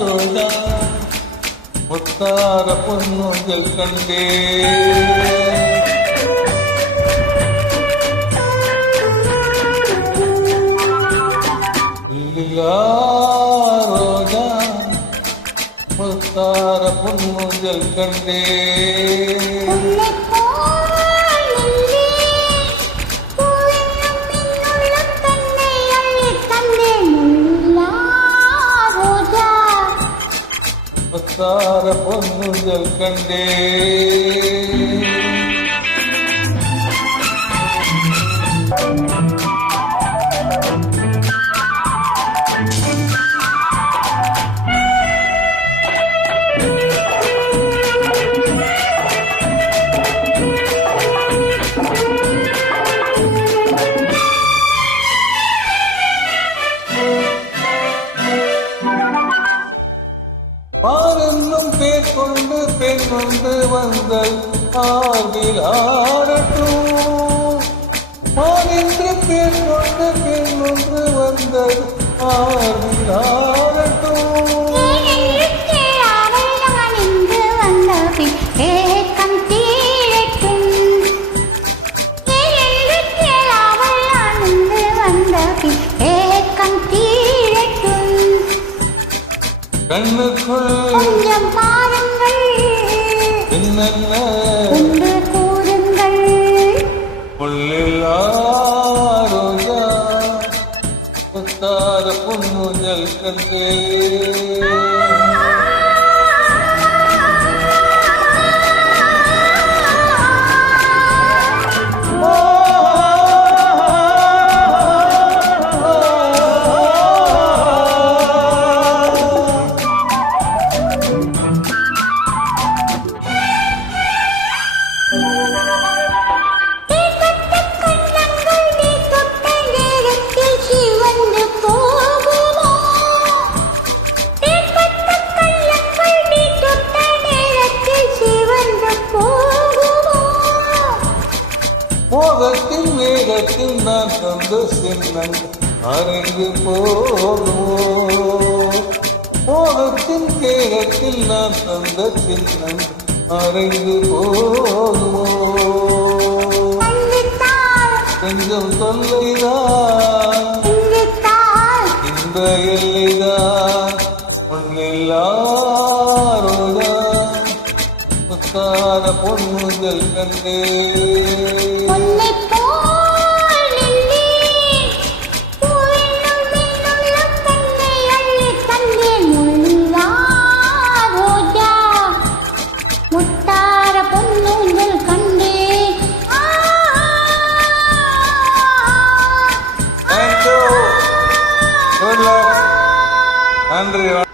ரோஜா முத்தார பொன்னூஞ்சல் கண்டே ரோஜா முத்தார பொன்னூஞ்சல் கண்டே முத்தார பொன்னூஞ்சல் கண்டே பாரென்னும் பேர் கொண்டு பெண் ஒன்று வந்தல் ஆர்வில் ஆடட்டும். பாரென்று பேர் கொண்டு பெண் ஒன்று வந்தல் ஆர்வில் ஆடட்டும். கண்ணுக்குள் கொஞ்சம் பாருங்கள், என்னென்ன என்று கூறுங்கள். முள்ளில்லா ரோஜா முத்தார பொன்னூஞ்சல் கண்டே மோகத்தின் வேகத்தில் நான் தந்த சின்னம் அறிந்து போகுமோ. மோகத்தின் வேகத்தில் நான் தந்த சின்னம் அறிந்து போகுமோ. கொஞ்சம் தொல்லைதான் இந்த எல்லைதான் பொன்னில்லா ரோஜா முத்தார பொன்னூஞ்சல் கண்டே நன்றி.